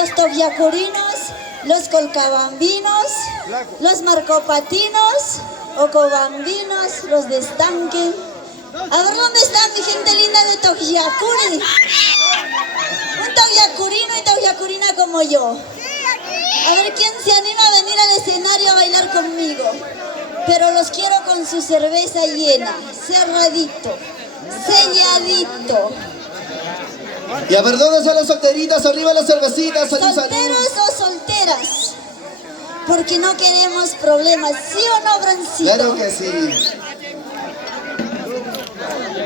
los tobyacurinos, los colcabambinos, los marcopatinos, ocobambinos, los de estanque. A ver, ¿dónde está mi gente linda de Tobyacuri? Un tobyacurino y tobyacurina como yo. A ver, ¿quién se anima a venir al escenario a bailar conmigo? Pero los quiero con su cerveza llena, cerradito, selladito. Y a ver, ¿dónde están las solteritas? Arriba las cervecitas. Salud, ¿Solteros o solteras? Porque no queremos problemas, ¿sí o no, Brancito? Claro que sí.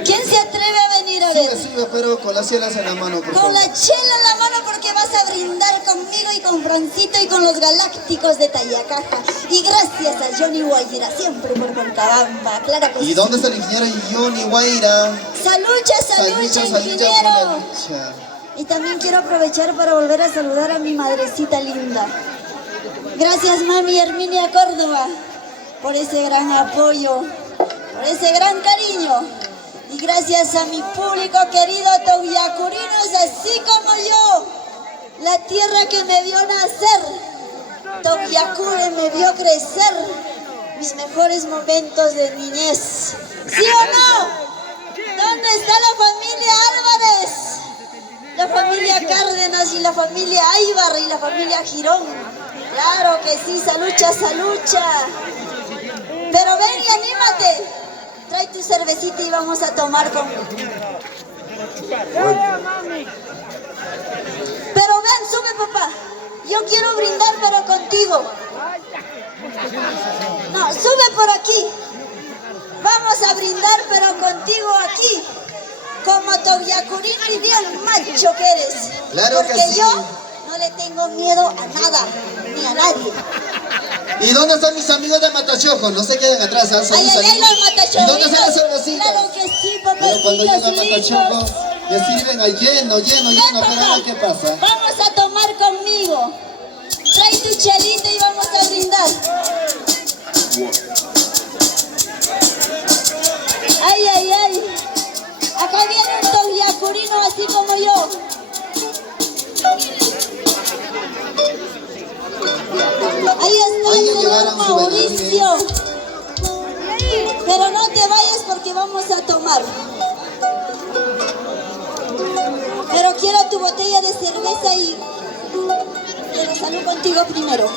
¿Quién se atreve a venir a ver? Sí, pero con las chelas en la mano, por favor. Con la chela en la mano, porque vas a brindar conmigo y con Francito y con los galácticos de Tayacaja. Y gracias a Johnny Guaira, siempre por Concabamba, claro que sí. ¿Y dónde está el ingeniero Johnny Guaira? Salucha, ingeniero. Y también quiero aprovechar para volver a saludar a mi madrecita linda. Gracias, mami Herminia Córdoba, por ese gran apoyo, por ese gran cariño. Y gracias a mi público querido tobyacurinos, así como yo, la tierra que me vio nacer, Tobyacure me vio crecer, mis mejores momentos de niñez. ¿Sí o no? ¿Dónde está la familia Álvarez? La familia Cárdenas y la familia Aybar y la familia Girón. Claro que sí, salucha. Pero ven y anímate. Trae tu cervecita y vamos a tomar con... Pero ven, sube, papá. Yo quiero brindar, pero contigo. No, sube por aquí. Vamos a brindar, pero contigo aquí. Como tobyacurino y bien macho que eres. Claro que sí. Porque yo no le tengo miedo a nada, ni a nadie. ¿Y dónde están mis amigos de Matachojo? No se queden atrás, ¿eh? Ay, los matachos. ¿Y dónde están las cervecitas? Claro que sí, papá. Pero cuando llega Matachojo, le sirven al lleno, pero ahora ¿qué pasa? Vamos a tomar conmigo. Trae tu chelita y vamos a Ahí está el señor llegaron sus Mauricio. Pero no te vayas porque vamos a tomar. Pero quiero tu botella de cerveza y... Pero salud contigo primero.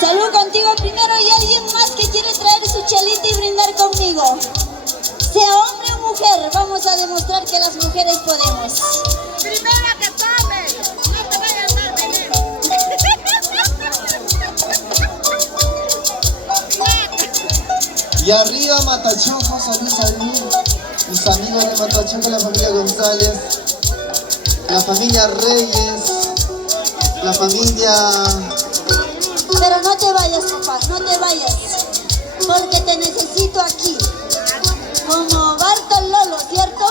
Salud contigo primero y alguien más que quiere traer su chelita y brindar conmigo. Sea hombre o mujer, vamos a demostrar que las mujeres podemos. Primero que tome, no te vayas a dar veneno. Y arriba Matachoco, salud, salud. Mis amigos de Matachoco, la familia González, la familia Reyes, la familia... Pero no te vayas, papá, no te vayas. Porque te necesito aquí. Como Bartol Lolo, ¿cierto?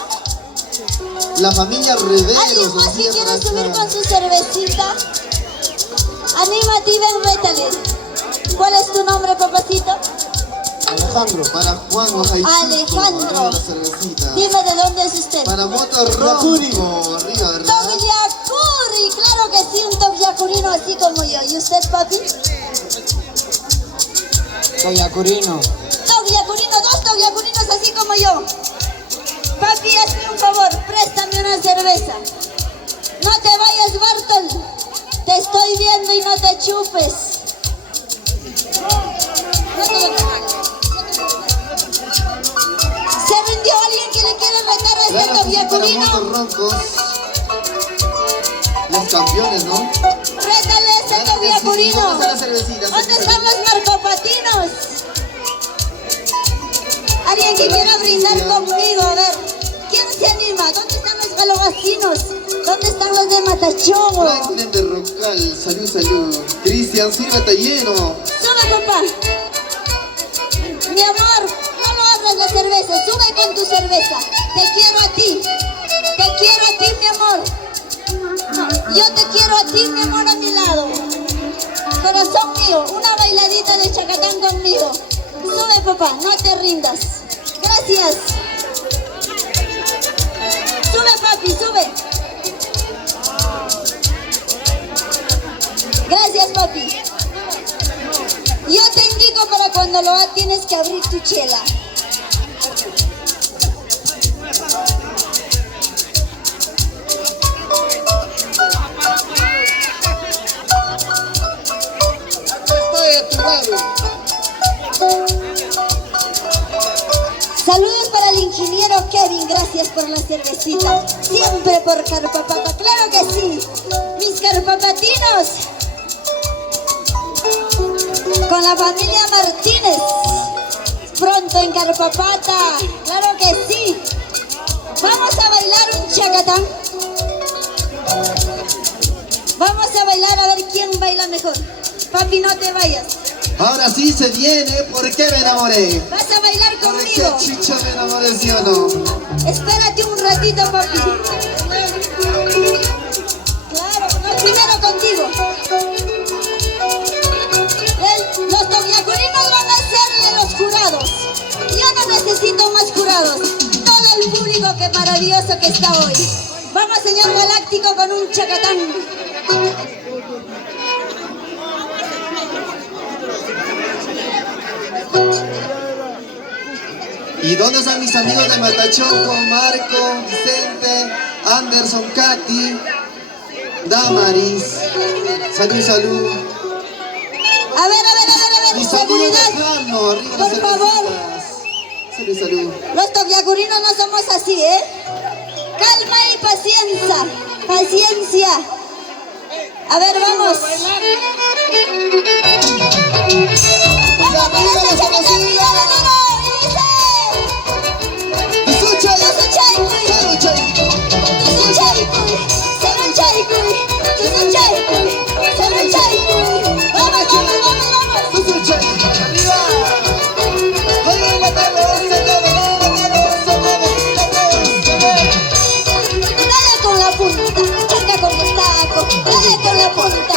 La familia Riveros. ¿Alguien más que quiere subir con su cervecita? Anímate y ven, rétale. ¿Cuál es tu nombre, papacito? Alejandro. Para Juan Ojaichico. Alejandro. La cervecita. Dime de dónde es usted. Para Moto Ronco. Arriba, ¿verdad? Togliacuri, claro que sí, un togliacurino así como yo. ¿Y usted, papi? Togliacurino. Togliacurino, dos togliacurinos así como yo. Papi, hazme un favor, préstame una cerveza. No te vayas, Bartol. Te estoy viendo y no te chupes. ¿Se rindió alguien que le quiere retar a este Claro, para togliacurino? Motos Roncos. Los campeones, ¿no? Rétale a este togliacurino. ¿Dónde están las cervecitas? ¿Dónde están los narcopatinos? Alguien que quiera brindar conmigo, a ver. ¿Quién se anima? ¿Dónde están los galovacinos? ¿Dónde están los de Matachogo? Franklin de Rocal, salud, salud. Cristian, sírvete lleno. Sube, papá. Mi amor, no lo abras la cerveza. Sube con tu cerveza. Te quiero a ti. Te quiero a ti, mi amor. Yo te quiero a ti, mi amor, a mi lado. Corazón mío, una bailadita de chacatán conmigo. Sube, papá, no te rindas. Gracias. Sube, papi, sube. Gracias, papi. Yo te indico para cuando lo hagas tienes que abrir tu chela. Estoy a tu lado. Saludos para el ingeniero Kevin, gracias por la cervecita. Siempre por Carpapata, claro que sí. Mis carpapatinos. Con la familia Martínez. Pronto en Carpapata, claro que sí. Vamos a bailar un chacatán. Vamos a bailar a ver quién baila mejor. Papi, no te vayas. Ahora sí se viene, ¿por qué me enamoré? Vas a bailar ¿Por qué conmigo. chicha me enamoré, sí o no? Espérate un ratito, papi. Claro, no, primero contigo. Los togliacurinos van a ser de los jurados. Yo no necesito más jurados. Todo el público que maravilloso que está hoy. Vamos, señor Galáctico, con un chacatán. ¿Y dónde están mis amigos de Matachoco? Marco, Vicente, Anderson, Katy, Damaris. Salud, salud. A ver, Mis amigos de seguridad. Jano, arriba las Por favor. cervecitas. Salud, salud. Los togliacurinos no somos así, ¿eh? Calma y paciencia. Paciencia. A ver, vamos. Vamos con ese chacatán, míralo, míralo. Y dice... Dale con la punta, choca con el taco, dale con la punta.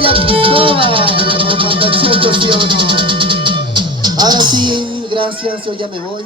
Villa Cristóbal, por Pacachuco, ¿sí o no? Ahora sí, gracias, yo ya me voy.